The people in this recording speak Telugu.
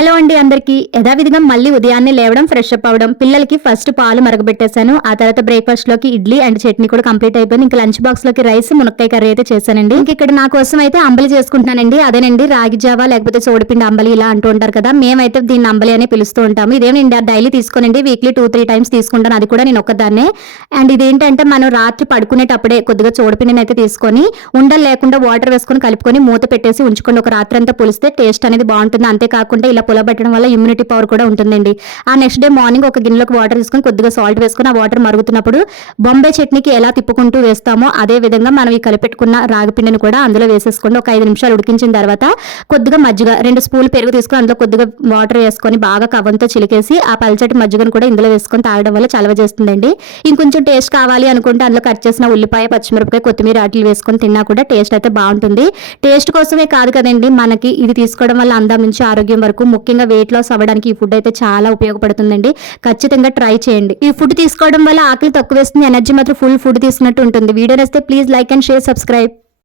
హలో అండి అందరికీ. యథావిధిగా మళ్ళీ ఉదయాన్నే లేవడం, ఫ్రెష్ అప్ అవ్వడం, పిల్లలకి ఫస్ట్ పాలు మరగబెట్టేశాను. ఆ తర్వాత బ్రేక్ఫాస్ట్ లోకి ఇడ్లీ అండ్ చట్నీ కూడా కంప్లీట్ అయిపోయింది. ఇంకా లంచ్ బాక్స్ లోకి రైస్, మునక్కాయ కర్రీ అయితే చేశానండి. ఇంక ఇక్కడ నా కోసం అయితే అంబలి చేసుకుంటున్నానండి. అదేనండి రాగి జావా లేకపోతే సోడిపిండి అంబలి ఇలా అంటూ ఉంటారు కదా, మేమైతే దీన్ని అంబలి అని పిలుస్తూ ఉంటాము. ఇదేమండి డైలీ తీసుకోనండి, వీక్లీ 2-3 టైమ్స్ తీసుకుంటాను. అది కూడా నేను ఒక్కదాన్నే. అండ్ ఇదేంటంటే మనం రాత్రి పడుకునేటప్పుడే కొద్దిగా సోడిపిండిని అయితే తీసుకొని ఉండలు లేకుండా వాటర్ వేసుకొని కలుపుకొని మూత పెట్టేసి ఉంచుకొని ఒక రాత్రి అంతా పులిస్తే టేస్ట్ అనేది బాగుంటుంది. అంతేకాకుండా ఇలా పులబెట్టడం వల్ల ఇమ్యూనిటీ పవర్ కూడా ఉంటుందండి. ఆ నెక్స్ట్ డే మార్నింగ్ ఒక గిన్నెలోకి వాటర్ తీసుకొని కొద్దిగా సాల్ట్ వేసుకొని ఆ వాటర్ మరుగుతున్నప్పుడు బొంబాయి చట్నీకి ఎలా తిప్పుకుంటూ వేస్తామో అదే విధంగా మనం ఈ కలిపెట్టుకున్న రాగి పిండిని కూడా అందులో వేసేసుకోండి. ఒక 5 నిమిషాలు ఉడికించిన తర్వాత కొద్దిగా మజ్జిగ 2 స్పూన్లు పెరుగు తీసుకొని అందులో కొద్దిగా వాటర్ వేసుకొని బాగా కవ్వంతో చిలికేసి ఆ పల్చటి మజ్జిగను కూడా ఇందులో వేసుకొని తాగడం వల్ల చలవ చేస్తుందండి. ఇంకొంచెం టేస్ట్ కావాలి అనుకుంటే అందులో కట్ చేసిన ఉల్లిపాయ, పచ్చిమిరపకాయ, కొత్తిమీర అట్లు వేసుకొని తిన్నా కూడా టేస్ట్ అయితే బాగుంటుంది. టేస్ట్ కోసమే కాదు కదండి, మనకి ఇది తీసుకోవడం వల్ల అందం నుంచి ఆరోగ్యం వరకు ముఖ్యంగా వెయిట్ లాస్ అవ్వడానికి ఈ ఫుడ్ అయితే చాలా ఉపయోగపడుతుందండి. ఖచ్చితంగా ట్రై చేయండి. ఈ ఫుడ్ తీసుకోవడం వల్ల ఆకలి తక్కువ వేస్తుంది, ఎనర్జీ మాత్రం ఫుల్ ఫుడ్ తీసుకున్నట్టు ఉంటుంది. వీడియో నచ్చితే please like and share, subscribe.